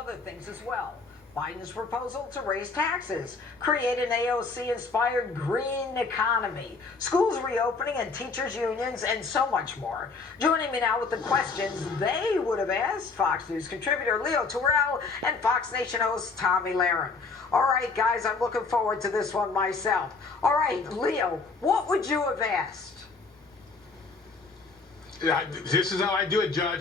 other things as well. Biden's proposal to raise taxes, create an AOC-inspired green economy, schools reopening and teachers' unions, and so much more. Joining me now with the questions they would have asked, Fox News contributor Leo Terrell and Fox Nation host Tommy Lahren. All right, guys, I'm looking forward to this one myself. All right, Leo, what would you have asked? This is how I do it, Judge.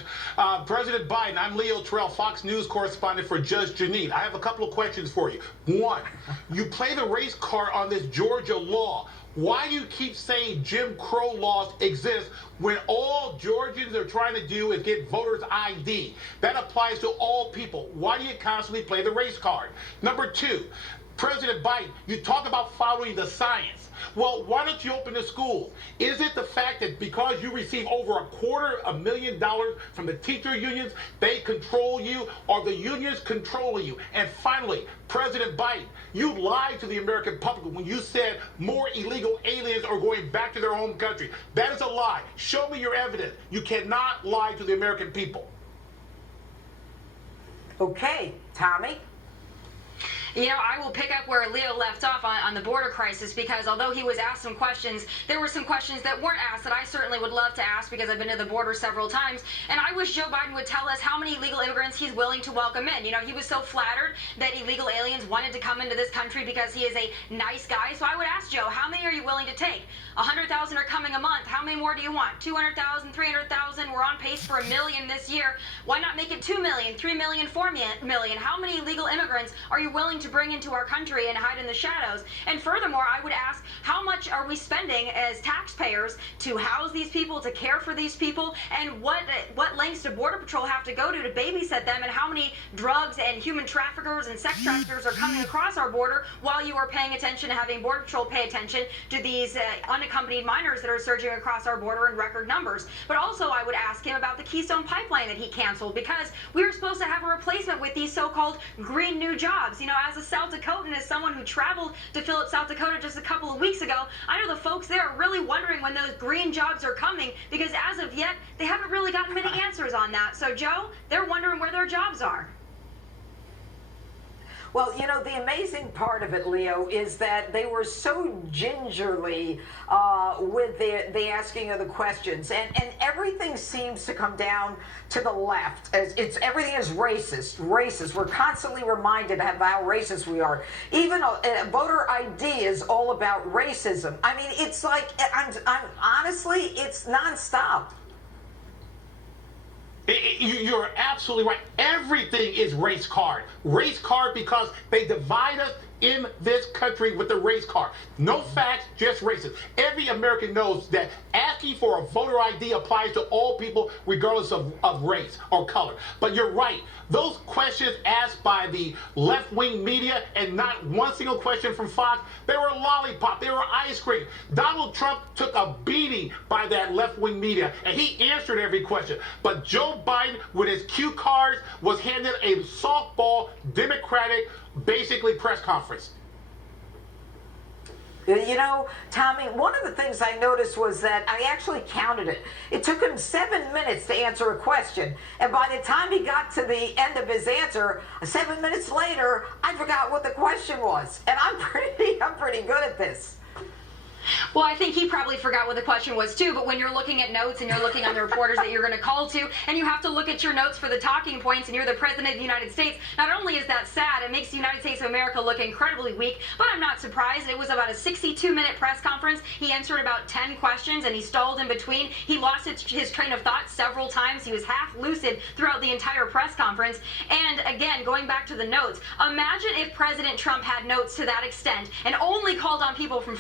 President Biden, I'm Leo Terrell, Fox News correspondent for Judge Jeanine. I have a couple of questions for you. One, you play the race card on this Georgia law. Why do you keep saying Jim Crow laws exist when all Georgians are trying to do is get voters' ID? That applies to all people. Why do you constantly play the race card? Number two, President Biden, you talk about following the science. Well, why don't you open the schools? Is it the fact that because you receive over $250,000 from the teacher unions, they control you, or the unions controlling you? And finally, President Biden, you lied to the American public when you said more illegal aliens are going back to their home country. That is a lie. Show me your evidence. You cannot lie to the American people. Okay, Tommy? You know, I will pick up where Leo left off on the border crisis, because although he was asked some questions, there were some questions that weren't asked that I certainly would love to ask, because I've been to the border several times, and I wish Joe Biden would tell us how many illegal immigrants he's willing to welcome in. You know, he was so flattered that illegal aliens wanted to come into this country because he is a nice guy. So I would ask Joe, how many are you willing to take? 100,000 are coming a month. How many more do you want? 200,000, 300,000? We're on pace for 1 million this year. Why not make it 2 million, 3 million, 4 million? How many illegal immigrants are you willing to bring into our country and hide in the shadows? And furthermore, I would ask, how much are we spending as taxpayers to house these people, to care for these people, and what lengths do Border Patrol have to go to babysit them, and how many drugs and human traffickers and sex traffickers are coming across our border while you are paying attention to having Border Patrol pay attention to these unaccompanied minors that are surging across our border in record numbers? But also, I would ask him about the Keystone Pipeline that he canceled, because we were supposed to have a replacement with these so-called green new jobs. You know, as a South Dakotan, as someone who traveled to Phillips, South Dakota just a couple of weeks ago, I know the folks there are really wondering when those green jobs are coming, because as of yet, they haven't really gotten many answers on that. So, Joe, they're wondering where their jobs are. Well, you know, the amazing part of it, Leo, is that they were so gingerly with the asking of the questions, and everything seems to come down to the left. Everything is racist. We're constantly reminded of how racist we are. Even voter ID is all about racism. I mean, it's like, I'm honestly, it's nonstop. You're absolutely right. Everything is race card. Race card because they divide us in this country with the race card. No facts, just racist. Every American knows that asking for a voter ID applies to all people regardless of race or color. But you're right. Those questions asked by the left-wing media, and not one single question from Fox, they were lollipop, they were ice cream. Donald Trump took a beating by that left-wing media, and he answered every question. But Joe Biden, with his cue cards, was handed a softball, Democratic, basically press conference. You know, Tommy, one of the things I noticed was that I actually counted it. It took him 7 minutes to answer a question, and by the time he got to the end of his answer, 7 minutes later, I forgot what the question was. And I'm pretty good at this. Well, I think he probably forgot what the question was too, but when you're looking at notes and you're looking on the reporters that you're going to call to, and you have to look at your notes for the talking points, and you're the President of the United States, not only is that sad, it makes the United States of America look incredibly weak, but I'm not surprised. It was about a 62-minute press conference. He answered about 10 questions, and he stalled in between. He lost his train of thought several times. He was half lucid throughout the entire press conference. And again, going back to the notes, imagine if President Trump had notes to that extent and only called on people from